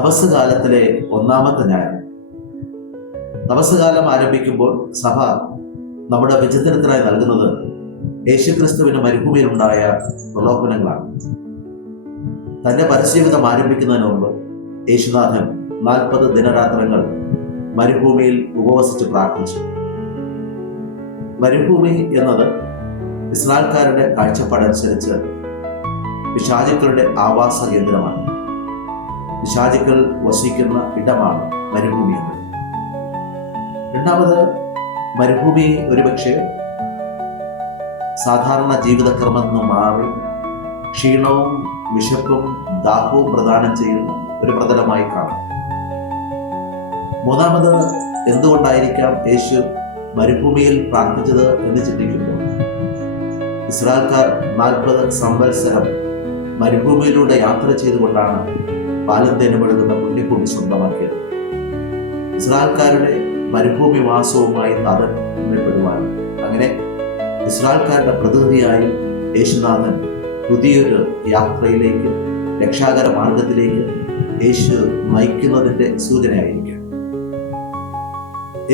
തപസ് കാലത്തിലെ ഒന്നാമത്തെ ഞായർ. തപസ് കാലം ആരംഭിക്കുമ്പോൾ സഭ നമ്മുടെ വിചിന്തനത്തിനായി നൽകുന്നത് യേശുക്രിസ്തുവിന് മരുഭൂമിയിലുണ്ടായ പ്രലോഭനങ്ങളാണ്. തന്റെ പരസ്യജീവിതം ആരംഭിക്കുന്നതിന് മുമ്പ് യേശുനാഥൻ 40 ദിനരാത്രങ്ങൾ മരുഭൂമിയിൽ ഉപവസിച്ച് പ്രാർത്ഥിച്ചു. മരുഭൂമി എന്നത് ഇസ്രായേൽക്കാരുടെ കാഴ്ചപ്പാടനുസരിച്ച് പിശാചുക്കളുടെ ആവാസ കേന്ദ്രമാണ്. പിശാചുക്കൾ വസിക്കുന്ന ഇടമാണ് മരുഭൂമി എന്നത്. രണ്ടാമത്, മരുഭൂമി ഒരുപക്ഷെ സാധാരണ ജീവിതക്രമത്തിൽ നിന്ന് മാറി ക്ഷീണവും വിശപ്പും ദാഹവും പ്രദാനം ചെയ്യുന്ന ഒരു പ്രതലമായി കാണാം. മൂന്നാമത്, എന്തുകൊണ്ടായിരിക്കാം യേശു മരുഭൂമിയിൽ പ്രാർത്ഥിച്ചത് എന്ന് ചിന്തിക്കുമ്പോൾ ഇസ്രായേൽക്കാർ 40 സംവത്സരം മരുഭൂമിയിലൂടെ യാത്ര ചെയ്തുകൊണ്ടാണ് പാലത്തേനും ഒഴുകുന്ന പുണ്യഭൂമി സ്വന്തമാക്കിയത്. ഇസ്രായേൽക്കാരുടെ മരുഭൂമി വാസവുമായി താരതമ്യപ്പെടുവാൻ അങ്ങനെ ഇസ്രായേൽക്കാരുടെ പ്രതിനിധിയായി യേശുനാഥൻ പുതിയൊരു യാത്രയിലേക്ക്, രക്ഷാകര മാർഗത്തിലേക്ക് യേശു നയിക്കുന്നതിൻ്റെ സൂചനയായിരിക്കും.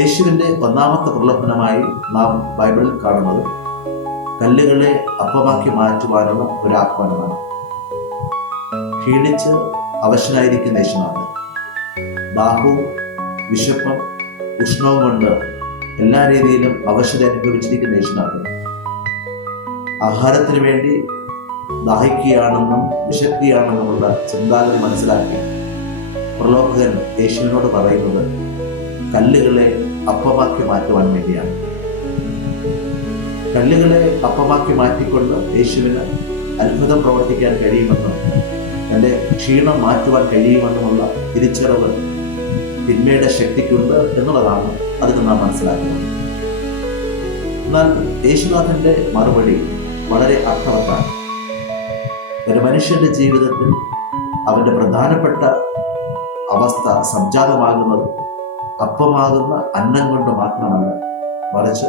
യേശുവിൻ്റെ ഒന്നാമത്തെ പ്രലോഭനമായി നാം ബൈബിളിൽ കാണുന്നത് കല്ലുകളെ അപ്പമാക്കി മാറ്റുവാനുള്ള ഒരു ആഹ്വാനമാണ്. ക്ഷീണിച്ച് അവശനായിരിക്കുന്ന യേശുനാഥൻ ദാഹവും വിശപ്പും ഉഷ്ണവും കൊണ്ട് എല്ലാ രീതിയിലും അവശത അനുഭവിച്ചിരിക്കുന്ന യേശുനാഥൻ ആഹാരത്തിന് വേണ്ടി ദാഹിക്കുകയാണെന്നും വിശക്കുകയാണെന്നുമുള്ള ചിന്താഗതി മനസ്സിലാക്കി പ്രലോഭകൻ യേശുവിനോട് പറയുന്നത് കല്ലുകളെ അപ്പമാക്കി മാറ്റുവാൻ വേണ്ടിയാണ്. കല്ലുകളെ അപ്പമാക്കി മാറ്റിക്കൊണ്ട് യേശുവിന് അത്ഭുതം പ്രവർത്തിക്കാൻ കഴിയുമെന്നും തൻ്റെ ക്ഷീണം മാറ്റുവാൻ കഴിയുമെന്നുമുള്ള തിരിച്ചറിവ് തിന്മയുടെ ശക്തിക്കുണ്ട് എന്നുള്ളതാണ് അതിന് നാം മനസ്സിലാക്കുന്നത്. എന്നാൽ യേശുനാഥന്റെ മറുപടി വളരെ അർത്ഥവത്താണ്. ഒരു മനുഷ്യന്റെ ജീവിതത്തിൽ അവന്റെ പ്രധാനപ്പെട്ട അവസ്ഥ സംജാതമാകുന്നത് അപ്പമാകുന്ന അന്നം കൊണ്ട് മാത്രമല്ല, മറിച്ച്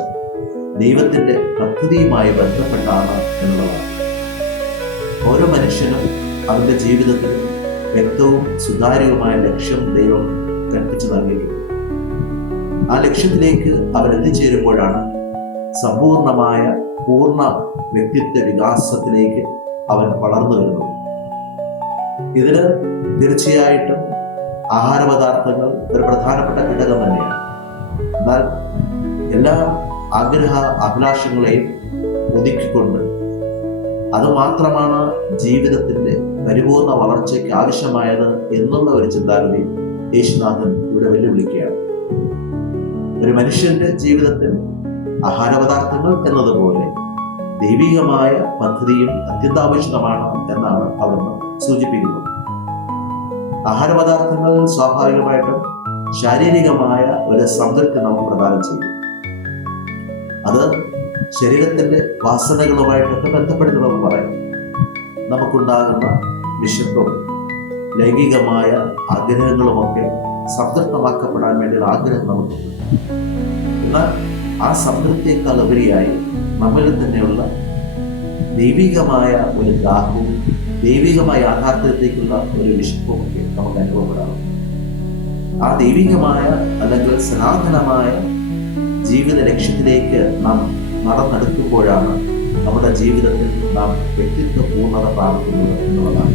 ദൈവത്തിന്റെ പദ്ധതിയുമായി ബന്ധപ്പെട്ടാണ് എന്നുള്ളതാണ്. ഓരോ മനുഷ്യനും അവന്റെ ജീവിതത്തിൽ വ്യക്തവും സുതാര്യവുമായ ലക്ഷ്യം ദൈവം കൽപ്പിച്ചു നൽകിയിട്ടുണ്ട്. ആ ലക്ഷ്യത്തിലേക്ക് അവൻ എത്തിച്ചേരുമ്പോഴാണ് സമ്പൂർണമായ പൂർണ്ണ വ്യക്തിത്വ വികാസത്തിലേക്ക് അവൻ വളർന്നു വരുന്നത്. ഇതിന് തീർച്ചയായിട്ടും ആഹാരപദാർത്ഥങ്ങൾ ഒരു പ്രധാനപ്പെട്ട ഘടകം തന്നെയാണ്. എന്നാൽ എല്ലാ അഭിലാഷങ്ങളെയും ഒതുക്കിക്കൊണ്ട് അതുമാത്രമാണ് ജീവിതത്തിന്റെ പരിപൂർണ വളർച്ചയ്ക്ക് ആവശ്യമായത് എന്നുള്ള ഒരു ചിന്താഗതി യേശുനാഥൻ ഇവിടെ വെല്ലുവിളിക്കുകയാണ്. ഒരു മനുഷ്യന്റെ ജീവിതത്തിൽ ആഹാരപദാർത്ഥങ്ങൾ എന്നതുപോലെ ദൈവികമായ പദ്ധതിയും അത്യന്താപേക്ഷിതമാണ് എന്നാണ് അവിടുന്ന് സൂചിപ്പിക്കുന്നത്. ആഹാരപദാർത്ഥങ്ങൾ സ്വാഭാവികമായിട്ടും ശാരീരികമായ ഒരു സംതൃപ്തി നമുക്ക് പ്രദാനം ചെയ്യും. അത് ശരീരത്തിന്റെ വാസനകളുമായിട്ടൊക്കെ ബന്ധപ്പെടുത്തി നമുക്ക് പറയാം. നമുക്കുണ്ടാകുന്ന വിശപ്പും ലൈംഗികമായ ആഗ്രഹങ്ങളുമൊക്കെ സംതൃപ്തമാക്കപ്പെടാൻ വേണ്ടിയുള്ള ആഗ്രഹം നമുക്കുണ്ട്. എന്നാൽ ആ സംതൃപ്തിയേക്കാൾ ഉപരിയായി നമ്മളിൽ തന്നെയുള്ള ദൈവികമായ ഒരു ദാഹവും ദൈവികമായ യാഥാർത്ഥ്യത്തേക്കുള്ള ഒരു വിശപ്പും ഒക്കെ നമുക്ക് അനുഭവപ്പെടാറുണ്ട്. ആ ദൈവികമായ അല്ലെങ്കിൽ സനാതനമായ ജീവിത ലക്ഷ്യത്തിലേക്ക് നാം നടന്നെടുക്കുമ്പോഴാണ് നമ്മുടെ ജീവിതത്തിൽ നാം വ്യക്തിത്വ പൂർണ്ണത പ്രാപിക്കുന്നത് എന്നുള്ളതാണ്.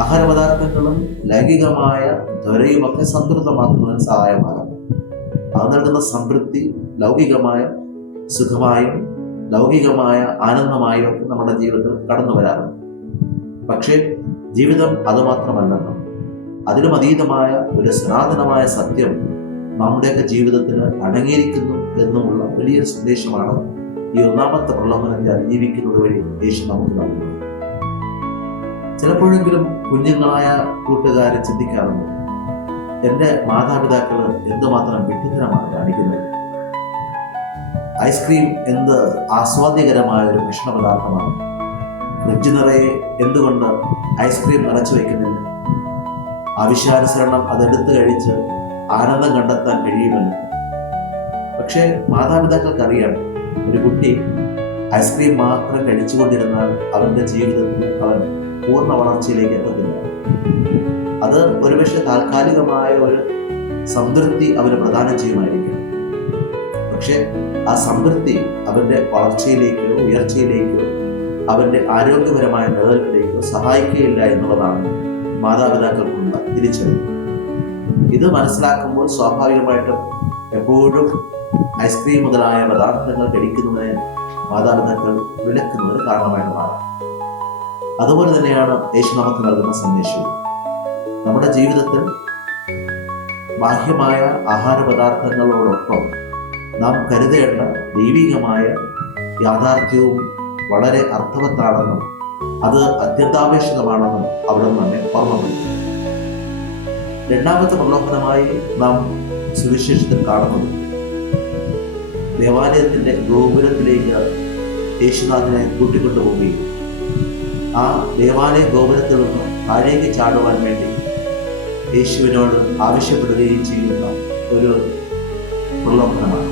ആഹാരപദാർത്ഥങ്ങളും ലൈംഗികമായ ത്വരയുമൊക്കെ സംതൃപ്തമാക്കുന്നതിന് സഹായമാകാം. അത് നൽകുന്ന സംതൃപ്തി ലൗകികമായ സുഖമായും ലൗകികമായ ആനന്ദമായും ഒക്കെ നമ്മുടെ ജീവിതത്തിൽ കടന്നു വരാറുണ്ട്. പക്ഷേ ജീവിതം അതുമാത്രമല്ലെന്നും അതിലും അതീതമായ ഒരു സനാതനമായ സത്യം നമ്മുടെയൊക്കെ ജീവിതത്തിൽ അടങ്ങിയിരിക്കുന്നു എന്നുമുള്ള വലിയൊരു സന്ദേശമാണ് ഈ ഒന്നാമത്തെ പ്രലോഭനത്തെ അതിജീവിക്കുന്നത് വഴി യേശു നമുക്ക് നൽകുന്നത്. ചിലപ്പോഴെങ്കിലും കുഞ്ഞുങ്ങളായ കൂട്ടുകാരെ ചിന്തിക്കാറുണ്ട്, എൻ്റെ മാതാപിതാക്കൾ എന്തുമാത്രം വിഡ്ഢിത്തരമാണ് കാണിക്കുന്നത്. ഐസ്ക്രീം എന്ത് ആസ്വാദ്യകരമായ ഒരു ഭക്ഷണ പദാർത്ഥമാണ്. ഫ്രിഡ്ജ് നിറയെ എന്തുകൊണ്ട് ഐസ്ക്രീം നിറച്ചു വയ്ക്കുന്നില്ല? ആവശ്യാനുസരണം അതെടുത്ത് കഴിച്ച് ആനന്ദം കണ്ടെത്താൻ കഴിയുമല്ലോ. പക്ഷേ മാതാപിതാക്കൾക്കറിയാം, ഒരു കുട്ടി ഐസ്ക്രീം മാത്രം കഴിച്ചുകൊണ്ടിരുന്നാൽ അവൻ്റെ ജീവിതത്തിൽ അവൻ പൂർണ്ണ വളർച്ചയിലേക്ക് എത്തത്തില്ല. അത് ഒരുപക്ഷെ താൽക്കാലികമായ ഒരു സംതൃപ്തി അവന് പ്രദാനം ചെയ്യുമായിരിക്കും. പക്ഷെ ആ സംതൃപ്തി അവന്റെ വളർച്ചയിലേക്കോ ഉയർച്ചയിലേക്കോ അവന്റെ ആരോഗ്യപരമായ നിലനിൽപ്പിലേക്കോ സഹായിക്കുകയില്ല എന്നുള്ളതാണ് മാതാപിതാക്കൾക്കുള്ള തിരിച്ചറിവ്. ഇത് മനസ്സിലാക്കുമ്പോൾ സ്വാഭാവികമായിട്ടും എപ്പോഴും ഐസ്ക്രീം മുതലായ പദാർത്ഥങ്ങൾ കഴിക്കുന്നതിന് മാതാപിതാക്കൾ വിലക്കുന്നതിന് കാരണമായിട്ട് മാറാം. അതുപോലെ തന്നെയാണ് യേശു നമുക്ക് നൽകുന്ന സന്ദേശവും. നമ്മുടെ ജീവിതത്തിൽ ബാഹ്യമായ ആഹാര പദാർത്ഥങ്ങളോടൊപ്പം നാം കരുതേണ്ട ദൈവികമായ യാഥാർത്ഥ്യവും വളരെ അർത്ഥവത്താണെന്നും അത് അത്യന്താപേക്ഷിതമാണെന്നും അവിടെ നിന്ന് നമ്മെ ഓർമ്മപ്പെടുത്തും. രണ്ടാമത്തെ പ്രലോഭനമായി നാം സുവിശേഷത്തിൽ കാണുന്നത് ദേവാലയത്തിന്റെ ഗോപുരത്തിലേക്ക് യേശുനാഥനെ കൂട്ടിക്കൊണ്ടുപോവുകയും ആ ദേവാലയ ഗോപുരത്തിൽ നിന്ന് താഴേക്ക് ചാടുവാൻ വേണ്ടി യേശുവിനോട് ആവശ്യപ്പെടുകയും ചെയ്യുന്ന ഒരു പ്രലോഭനമാണ്.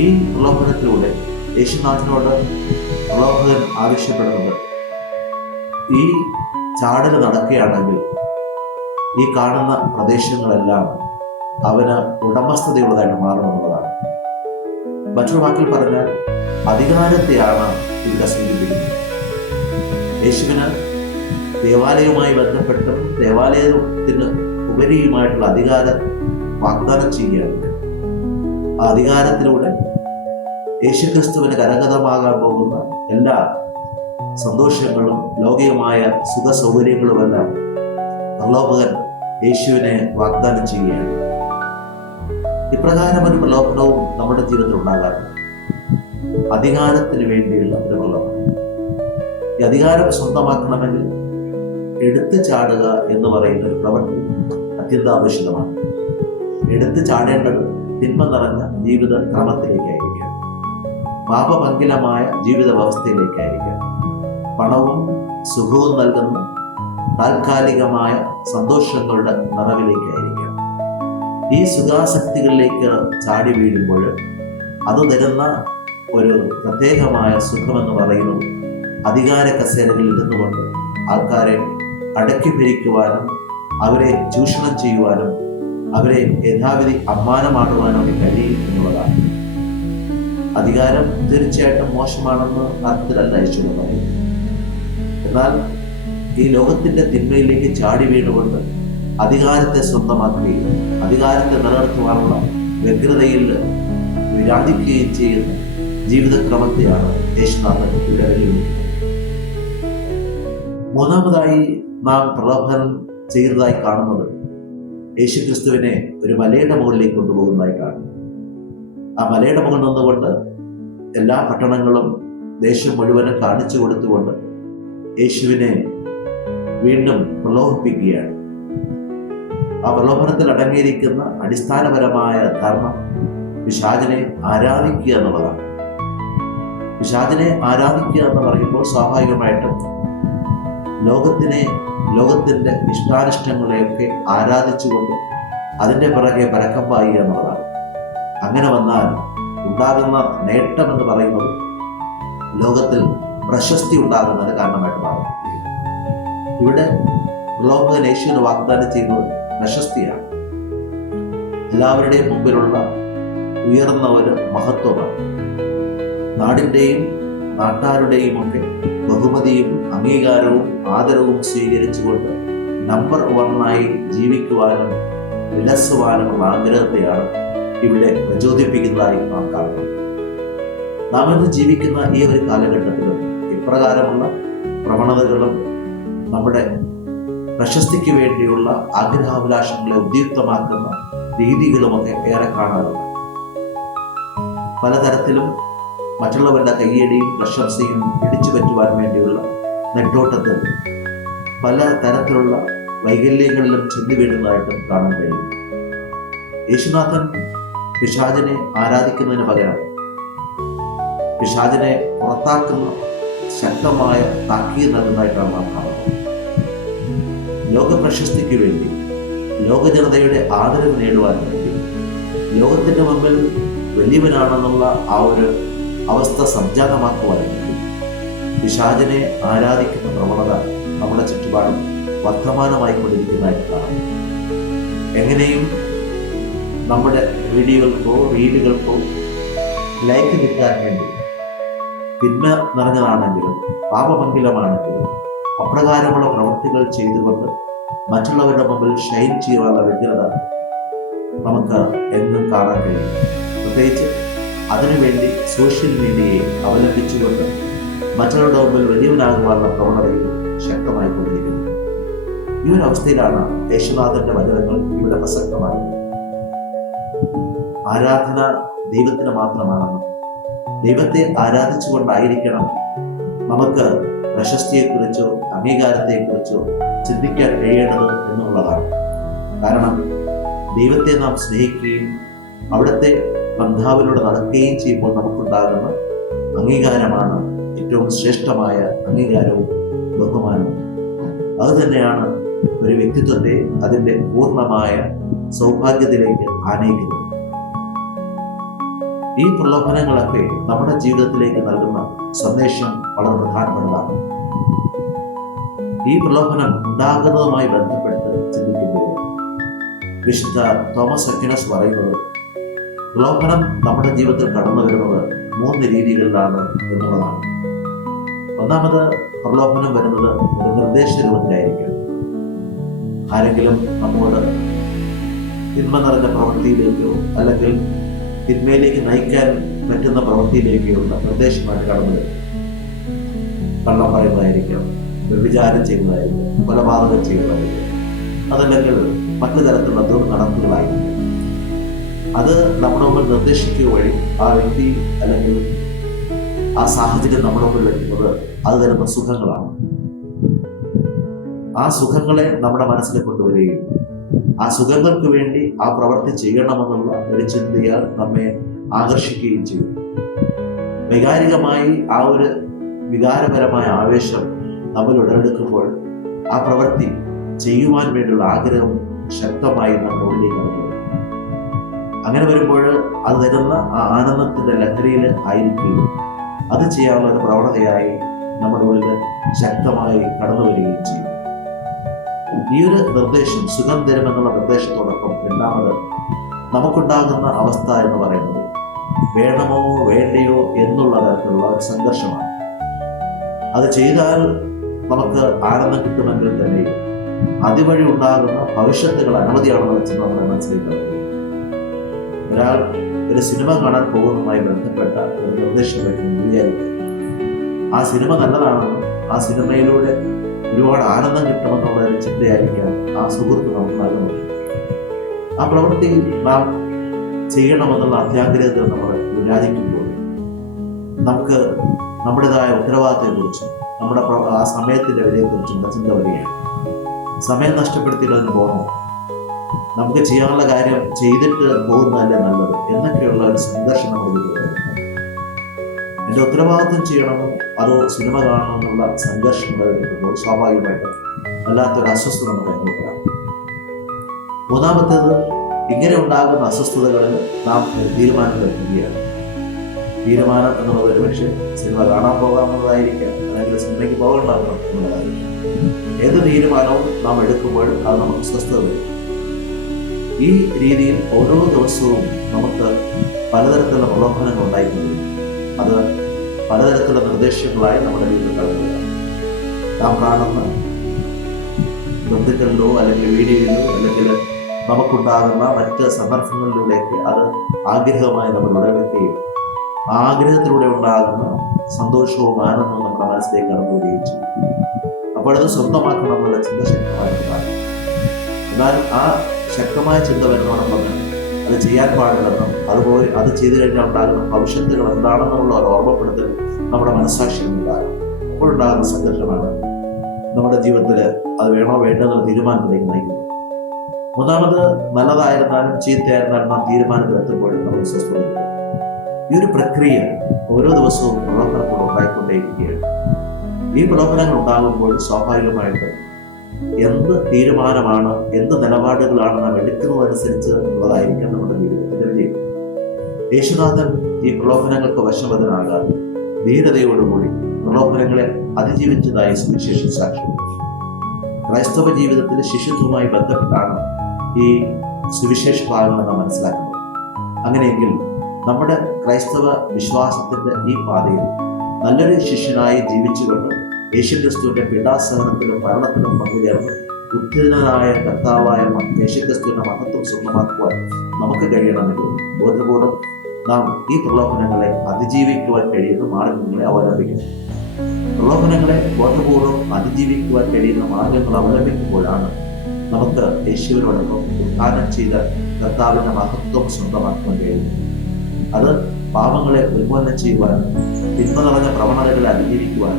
ഈ പ്രലോഭനത്തിലൂടെ യേശുനാഥനോട് പ്രലോഭകൻ ആവശ്യപ്പെടുന്നത്, ഈ ചാടൽ നടക്കുകയാണെങ്കിൽ ഈ കാണുന്ന പ്രദേശങ്ങളെല്ലാം അവന് ഉടമസ്ഥതയുള്ളതായിട്ട് മാറുമെന്നുള്ളതാണ്. മറ്റൊരു വാക്കിൽ പറഞ്ഞാൽ അധികാരത്തെയാണ് ഇവിടെ സൂചിപ്പിക്കുന്നത്. യേശുവിന് ദേവാലയവുമായി ബന്ധപ്പെട്ടും ദേവാലയത്തിന് ഉപരിയുമായിട്ടുള്ള അധികാരം വാഗ്ദാനം ചെയ്യുകയാണ്. ആ അധികാരത്തിലൂടെ യേശുക്രിസ്തുവിന് കരഗതമാകാൻ പോകുന്ന എല്ലാ സന്തോഷങ്ങളും ലൗകികമായ സുഖ സൗകര്യങ്ങളുമെല്ലാം പ്രലോഭകൻ യേശുവിനെ വാഗ്ദാനം ചെയ്യുകയാണ്. ഇപ്രകാരം ഒരു പ്രലോഭനവും നമ്മുടെ ജീവിതത്തിൽ ഉണ്ടാകാറുണ്ട്. അധികാരത്തിന് വേണ്ടിയുള്ള ഒരു പ്രലോഭനം. ഈ അധികാരം സ്വന്തമാക്കണമെങ്കിൽ എടുത്തു ചാടുക എന്ന് പറയുന്ന ഒരു പ്രവൃത്തി അത്യന്താപേക്ഷിതമാണ്. എടുത്തു ചാടേണ്ടത് തിന്മ നിറഞ്ഞ ജീവിത ക്രമത്തിലേക്കായിരിക്കാം, പാപഭംഗിലമായ ജീവിത വ്യവസ്ഥയിലേക്കായിരിക്കാം, പണവും സുഖവും നൽകുന്ന താൽക്കാലികമായ സന്തോഷങ്ങളുടെ നിറവിലേക്കായിരിക്കാം. ഈ സുഖാസക്തികളിലേക്ക് ചാടി വീഴുമ്പോൾ അത് തരുന്ന ഒരു പ്രത്യേകമായ സുഖമെന്ന് പറയുന്നത് അധികാര കസേരകളിൽ ഇരുന്നുകൊണ്ട് ആൾക്കാരെ അടക്കി ഭരിക്കുവാനും അവരെ ചൂഷണം ചെയ്യുവാനും അവരെ യഥാവിധി അമ്മാനമാടുവാനും കഴിയും എന്നുള്ളതാണ്. അധികാരം തീർച്ചയായിട്ടും മോശമാണെന്ന് അർത്ഥത്തിലല്ല യേശു പറയുന്നത്. എന്നാൽ ഈ ലോകത്തിന്റെ തിന്മയിലേക്ക് ചാടി വീണുകൊണ്ട് അധികാരത്തെ സ്വന്തമാക്കുകയും അധികാരത്തെ നിലനിർത്തുവാനുള്ള വ്യഗ്രതയിൽ വിരാജിക്കുകയും ചെയ്യുന്ന ജീവിതക്രമത്തെയാണ് യേശുനാഥൻ ഇവിടെ വെല്ലുവിളിക്കുന്നത്. മൂന്നാമതായി നാം പ്രലോഭനം ചെയ്യുന്നതായി കാണുന്നത് യേശുക്രിസ്തുവിനെ ഒരു മലയുടെ മുകളിലേക്ക് കൊണ്ടുപോകുന്നതായി കാണുന്നു. ആ മലയുടെ മുകളിൽ നിന്നുകൊണ്ട് എല്ലാ പട്ടണങ്ങളും ദേശം മുഴുവനും കാണിച്ചു കൊടുത്തുകൊണ്ട് യേശുവിനെ വീണ്ടും പ്രലോഭിപ്പിക്കുകയാണ്. ആ പ്രലോഭനത്തിൽ അടങ്ങിയിരിക്കുന്ന അടിസ്ഥാനപരമായ ധർമ്മം പിശാചിനെ ആരാധിക്കുക എന്നുള്ളതാണ്. പിശാചിനെ ആരാധിക്കുക എന്ന് പറയുമ്പോൾ സ്വാഭാവികമായിട്ടും ലോകത്തിന്റെ ഇഷ്ടാനിഷ്ടങ്ങളെയൊക്കെ ആരാധിച്ചുകൊണ്ട് അതിൻ്റെ പിറകെ പരക്കം പായുക എന്നുള്ളതാണ്. അങ്ങനെ വന്നാൽ ഉണ്ടാകുന്ന നേട്ടം എന്ന് പറയുന്നത് ലോകത്തിൽ പ്രശസ്തി ഉണ്ടാകുന്നതിന് കാരണമായിട്ട് മാറും. ഇവിടെ പ്രലോഭകൻ യേശുവിന് വാഗ്ദാനം ചെയ്യുന്നത് പ്രശസ്തിയാണ്. എല്ലാവരുടെയും മുമ്പിലുള്ള ഉയർന്ന ഒരു മഹത്വമാണ്. നാടിൻ്റെയും നാട്ടാരുടെയും ഒക്കെ ബഹുമതിയും അംഗീകാരവും ആദരവും സ്വീകരിച്ചുകൊണ്ട് നമ്പർ 1 ജീവിക്കുവാനും വിലസുവാനുമുള്ള ആഗ്രഹത്തെയാണ് ഇവിടെ പ്രചോദിപ്പിക്കുന്നതായി നാം കാണുന്നത്. നാം ഇന്ന് ജീവിക്കുന്ന ഈ ഒരു കാലഘട്ടത്തിലും ഇപ്രകാരമുള്ള പ്രവണതകളും നമ്മുടെ പ്രശസ്തിക്ക് വേണ്ടിയുള്ള ആഗ്രഹാഭിലാഷങ്ങളെ ഉദ്യുക്തമാക്കുന്ന രീതികളുമൊക്കെ ഏറെ കാണാറുണ്ട്. പലതരത്തിലും മറ്റുള്ളവരുടെ കയ്യടിയും പ്രശംസയും പിടിച്ചു പറ്റുവാൻ വേണ്ടിയുള്ള നെട്ടോട്ടത്തിൽ പല തരത്തിലുള്ള വൈകല്യങ്ങളിലും ചെന്നു വീഴുന്നതായിട്ടും കാണാൻ കഴിയും. യേശുനാഥൻ പിശാചിനെ ആരാധിക്കുന്നതിന് പകരം പിശാചിനെ പുറത്താക്കുന്ന ശക്തമായ താക്കീത് നൽകുന്നതായിട്ടാണ് നാം കാണുന്നത്. ലോക പ്രശസ്തിക്ക് വേണ്ടി, ലോക ജനതയുടെ ആദരവ് നേടുവാൻ വേണ്ടി, ലോകത്തിന്റെ മുമ്പിൽ വലിയവനാണെന്നുള്ള ആ ഒരു അവസ്ഥ സംജാതമാക്കുവാൻ വേണ്ടി പിശാചിനെ ആരാധിക്കുന്ന പ്രവണത നമ്മുടെ ചുറ്റുപാടും വർത്തമാനമായിക്കൊണ്ടിരിക്കുന്നതായിട്ട് കാണാം. എങ്ങനെയും നമ്മുടെ വീഡിയോകൾക്കോ റീലുകൾക്കോ ലൈക്ക് കിട്ടാൻ വേണ്ടി തിന്മ നിറഞ്ഞതാണെങ്കിലും പാപമംഗലമാണെങ്കിലും അപ്രകാരമുള്ള പ്രവൃത്തികൾ ചെയ്തുകൊണ്ട് മറ്റുള്ളവരുടെ മുമ്പിൽ ഷൈൻ ചെയ്യുവാനുള്ള വ്യഗ്രത നമുക്ക് എന്നും കാണാൻ കഴിയും. പ്രത്യേകിച്ച് അതിനുവേണ്ടി സോഷ്യൽ മീഡിയയെ അവലംബിച്ചുകൊണ്ട് മറ്റുള്ളവരുടെ മുമ്പിൽ വലിയവനാകുവാനുള്ള പ്രവണതയിൽ ശക്തമായി കൊണ്ടിരിക്കുന്നു. ഈ ഒരു അവസ്ഥയിലാണ് യേശുനാഥന്റെ വചനങ്ങൾ ഇവിടെ പ്രസക്തമാകുന്നത്. ആരാധന ദൈവത്തിന് മാത്രമാണെന്നും ദൈവത്തെ ആരാധിച്ചുകൊണ്ടായിരിക്കണം നമുക്ക് പ്രശസ്തിയെക്കുറിച്ചോ അംഗീകാരത്തെക്കുറിച്ചോ ചിന്തിക്കാൻ കഴിയേണ്ടത് എന്നുള്ളതാണ്. കാരണം ദൈവത്തെ നാം സ്നേഹിക്കുകയും അവിടുത്തെ ബന്ധാവിലൂടെ നടക്കുകയും ചെയ്യുമ്പോൾ നമുക്കുണ്ടാകുന്ന അംഗീകാരമാണ് ഏറ്റവും ശ്രേഷ്ഠമായ അംഗീകാരവും ബഹുമാനവും. അതുതന്നെയാണ് ഒരു വ്യക്തിത്വത്തെ അതിൻ്റെ പൂർണ്ണമായ സൗഭാഗ്യത്തിലേക്ക് ആനയിക്കുന്നത്. ഈ പ്രലോഭനങ്ങളൊക്കെ നമ്മുടെ ജീവിതത്തിലേക്ക് നൽകുന്ന സന്ദേശം വളരെ പ്രധാനപ്പെട്ടതാണ്. ഈ പ്രലോഭനം ഉണ്ടാകുന്നതുമായി ബന്ധപ്പെട്ട് ചിന്തിക്കുമ്പോൾ വിശുദ്ധ തോമസ് അക്വിനാസ് പറയുന്നത് പ്രലോഭനം നമ്മുടെ ജീവിതത്തിൽ കടന്നു വരുന്നത് 3 രീതികളിലാണ് എന്നുള്ളതാണ്. ഒന്നാമത് പ്രലോഭനം വരുന്നത് ഒരു നിർദ്ദേശ രൂപത്തിലായിരിക്കും. ആരെങ്കിലും നമ്മോട് തിന്മ നിറഞ്ഞ പ്രവൃത്തിയിലേക്കോ അല്ലെങ്കിൽ തിന്മയിലേക്ക് നയിക്കാൻ പറ്റുന്ന പ്രവൃത്തിയിലേക്കുള്ള നിർദ്ദേശമായിട്ട് കടന്നു വരും. കള്ളം പറയുന്നതായിരിക്കാം, വ്യഭിചാരം ചെയ്യുന്നതായിരിക്കും, കൊലപാതകം ചെയ്യുന്നതായിരിക്കും, അതല്ലെങ്കിൽ മറ്റു തരത്തിലുള്ള ദുർനടപ്പുകളായിരിക്കും. അത് നമ്മുടെ മുമ്പിൽ നിർദ്ദേശിക്കുക വഴി ആ വ്യക്തി അല്ലെങ്കിൽ ആ സാഹചര്യം നമ്മുടെ മുമ്പിൽ വരുന്നത് അത് തരുന്ന സുഖങ്ങളാണ്. ആ സുഖങ്ങളെ നമ്മുടെ മനസ്സിൽ കൊണ്ടുവരികയും ആ സുഖങ്ങൾക്ക് വേണ്ടി ആ പ്രവൃത്തി ചെയ്യണമെന്നുള്ള ഒരു ചിന്തയാൽ നമ്മെ ആകർഷിക്കുകയും ചെയ്യും. വൈകാരികമായി ആ ഒരു വികാരപരമായ ആവേശം നമ്മൾ ഉടലെടുക്കുമ്പോൾ ആ പ്രവൃത്തി ചെയ്യുവാൻ വേണ്ടിയുള്ള ആഗ്രഹം ശക്തമായി നമ്മുടെ ഉള്ളിലേക്ക് വരും. അങ്ങനെ വരുമ്പോൾ അത് തരുന്ന ആ ആനന്ദത്തിന്റെ ലഹരിയിൽ ആയിരിക്കുകയും അത് ചെയ്യാനുള്ള ഒരു പ്രവണതയായി നമ്മുടെ ഉള്ളിൽ ശക്തമായി കടന്നു വരികയും ചെയ്യും. ഈ ഒരു നിർദ്ദേശം സുഖം തരുമെന്നുള്ള നിർദ്ദേശത്തോടൊപ്പം രണ്ടാമത് നമുക്കുണ്ടാകുന്ന അവസ്ഥ എന്ന് പറയുന്നത് വേണമോ വേണ്ടയോ എന്നുള്ള തരത്തിലുള്ള ഒരു സംഘർഷമാണ്. അത് ചെയ്താൽ നമുക്ക് ആനന്ദം കിട്ടുമെങ്കിൽ തന്നെ അതുവഴി ഉണ്ടാകുന്ന ഭവിഷ്യത്തുകൾ അനവധിയാണെന്ന് വെച്ച് നമ്മുടെ മനസ്സിലേക്ക് ഒരാൾ ഒരു സിനിമ കാണാൻ പോകുന്നതുമായി ബന്ധപ്പെട്ട ഒരു നിർദ്ദേശം വയ്ക്കുന്നു വിചാരിക്കും. ആ സിനിമ നല്ലതാണെന്നും ആ സിനിമയിലൂടെ ഒരുപാട് ആനന്ദം കിട്ടുമെന്നുള്ള ഒരു ചിന്തയായിരിക്കാം ആ സുഹൃത്ത് നമുക്ക് നൽകുന്നത്. ആ പ്രവൃത്തി നാം ചെയ്യണമെന്നുള്ള അത്യാഗ്രഹത്തിൽ നമ്മൾ വിചാരിക്കുമ്പോൾ നമുക്ക് നമ്മുടേതായ ഉത്തരവാദിത്തത്തെക്കുറിച്ചും നമ്മുടെ ആ സമയത്തിന്റെ വിലയെക്കുറിച്ചും ചിന്ത വരികയാണ്. സമയം നഷ്ടപ്പെടുത്തിയിട്ട് അതിന് പോകണോ, നമുക്ക് ചെയ്യാനുള്ള കാര്യം ചെയ്തിട്ട് പോകുന്നതല്ലേ നല്ലത് എന്നൊക്കെയുള്ള ഒരു സംഘർഷം നമ്മുടെ ജീവിതത്തിൽ. എൻ്റെ ഉത്തരവാദിത്വം ചെയ്യണമോ അതോ സിനിമ കാണണമെന്നുള്ള സംഘർഷങ്ങൾ എടുക്കുമ്പോൾ സ്വാഭാവികമായിട്ടും വല്ലാത്തൊരു അസ്വസ്ഥത നമുക്ക് അനുഭവപ്പെടാം. മൂന്നാമത്തേത്, ഇങ്ങനെ ഉണ്ടാകുന്ന അസ്വസ്ഥതകളിൽ നാം ഒരു തീരുമാനം എടുക്കുകയാണ്. തീരുമാനം എന്നുള്ളത് ഒരു പക്ഷേ സിനിമ കാണാൻ പോകാമെന്നതായിരിക്കാം, അല്ലെങ്കിൽ സിനിമയ്ക്ക് പോകണ്ടെന്നുള്ളതായിരിക്കാം. ഏത് തീരുമാനവും നാം എടുക്കുമ്പോൾ അത് നമുക്ക് സ്വസ്ഥത വരും. ഈ രീതിയിൽ ഓരോ ദിവസവും നമുക്ക് പലതരത്തിലുള്ള പ്രലോഭനങ്ങൾ ഉണ്ടായിക്കൊണ്ടിരിക്കും. അത് പലതരത്തിലുള്ള നിർദ്ദേശങ്ങളായി നമ്മുടെ ജീവിതത്തിൽ കടന്നു വരാം. നാം കാണുന്ന ബന്ധുക്കളിലോ അല്ലെങ്കിൽ വീഡിയോയിലോ അല്ലെങ്കിൽ നമുക്കുണ്ടാകുന്ന മറ്റ് സന്ദർഭങ്ങളിലൂടെയൊക്കെ അത് ആഗ്രഹമായി നമ്മൾ ഉടലെടുക്കുകയും ആഗ്രഹത്തിലൂടെ ഉണ്ടാകുന്ന സന്തോഷവും ആനന്ദവും നമ്മുടെ മനസ്സിലേക്ക് കടന്നു വരികയും ചെയ്യും. അപ്പോൾ അത് സ്വന്തമാക്കണമെന്നുള്ള ചിന്ത ശക്തമായിട്ടുണ്ടാകും. എന്നാൽ ആ ശക്തമായ ചിന്ത വരുന്നതോടൊപ്പം തന്നെ അത് ചെയ്യാൻ പാടില്ലെന്നും അതുപോലെ അത് ചെയ്തു കഴിഞ്ഞാൽ ഉണ്ടാകുന്ന ഭവിഷ്യത്തുകൾ എന്താണെന്നുള്ള ഒരു ഓർമ്മപ്പെടുത്തൽ നമ്മുടെ മനസ്സാക്ഷിയിൽ ഉണ്ടാകും. അപ്പോഴുണ്ടാകുന്ന സംഘർഷമാണ് നമ്മുടെ ജീവിതത്തിൽ അത് വേണോ വേണ്ടെന്നുള്ള തീരുമാനത്തിലേക്ക് നയിക്കുന്നത്. മൂന്നാമത്, നല്ലതായിരുന്നാലും ചീത്തയായിരുന്നാലും നാം തീരുമാനത്തിൽ എത്തുമ്പോഴും നമുക്ക് സ്വസ്ഥതയില്ല. ഈ ഒരു പ്രക്രിയ ഓരോ ദിവസവും പ്രലോഭനങ്ങൾ ഉണ്ടായിക്കൊണ്ടേയിരിക്കുകയാണ്. ഈ പ്രലോഭനങ്ങൾ ഉണ്ടാകുമ്പോൾ സ്വാഭാവികമായിട്ട് എന്ത് തീരുമാനമാണ്, എന്ത് നിലപാടുകളാണ് നാം എടുക്കുന്നതനുസരിച്ച് ഉള്ളതായിരിക്കാം നമ്മുടെ ജീവിതത്തിന്റെ വിജയം. യേശുനാഥൻ ഈ പ്രലോഭനങ്ങൾക്ക് വശവദനാകാതെ ധീരതയോടുകൂടി പ്രലോഭനങ്ങളെ അതിജീവിച്ചതായി സുവിശേഷം സാക്ഷ്യപ്പെടുത്തി. ക്രൈസ്തവ ജീവിതത്തിൽ ശിശുത്വവുമായി ബന്ധപ്പെട്ടാണ് ഈ സുവിശേഷ ഭാഗങ്ങൾ നാം മനസ്സിലാക്കുന്നത്. അങ്ങനെയെങ്കിൽ നമ്മുടെ ക്രൈസ്തവ വിശ്വാസത്തിന്റെ ഈ പാതയിൽ നല്ലൊരു ശിഷ്യനായി ജീവിച്ചുകൊണ്ട് യേശുക്രിസ്തുവിന്റെ പീഡാസഹനത്തിലും മരണത്തിലും പങ്കുചേർന്ന് ഉദ്ധിതനായ കർത്താവായ യേശുക്രിസ്തുവിന്റെ മഹത്വം സ്വന്തമാക്കുവാൻ നമുക്ക് കഴിയണമെങ്കിൽ ബോധപൂർവം നാം ഈ പ്രലോഭനങ്ങളെ അതിജീവിക്കുവാൻ കഴിയുന്ന മാർഗങ്ങളെ അവലംബിക്കുന്നു. പ്രലോഭനങ്ങളെ ബോധപൂർവം അതിജീവിക്കുവാൻ കഴിയുന്ന മാർഗങ്ങൾ അവലംബിക്കുമ്പോഴാണ് നമുക്ക് യേശുവിനോടൊപ്പം ഉദ്ധാനം ചെയ്ത കർത്താവിന്റെ മഹത്വം സ്വന്തമാക്കുവാൻ കഴിയുന്നത്. അത് പാപങ്ങളെ ഉന്മൂലനം ചെയ്യുവാൻ, തിന്മ നിറഞ്ഞ പ്രവണതകളെ അതിജീവിക്കുവാൻ,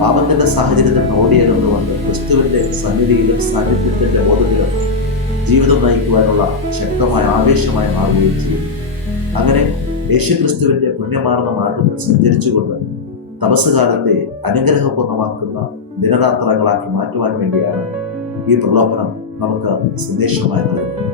പാപത്തിന്റെ സാഹചര്യത്തിൽ ഓടിയതുകൊണ്ട് ക്രിസ്തുവിന്റെ സന്നിധിയിലും സാന്നിധ്യത്തിന്റെ ബോധത്തിലും ജീവിതം നയിക്കുവാനുള്ള ശക്തമായ ആവേശമായി മാറുകയും ചെയ്യും. അങ്ങനെ യേശുക്രിസ്തുവിന്റെ പുണ്യമാർന്ന മാർഗത്തിൽ സഞ്ചരിച്ചുകൊണ്ട് തപസ്സുകാലത്തെ അനുഗ്രഹപൂർണ്ണമാക്കുന്ന ദിനരാത്രങ്ങളാക്കി മാറ്റുവാൻ വേണ്ടിയാണ് ഈ പ്രലോഭനം നമുക്ക് സന്ദേശമായി നൽകുന്നത്.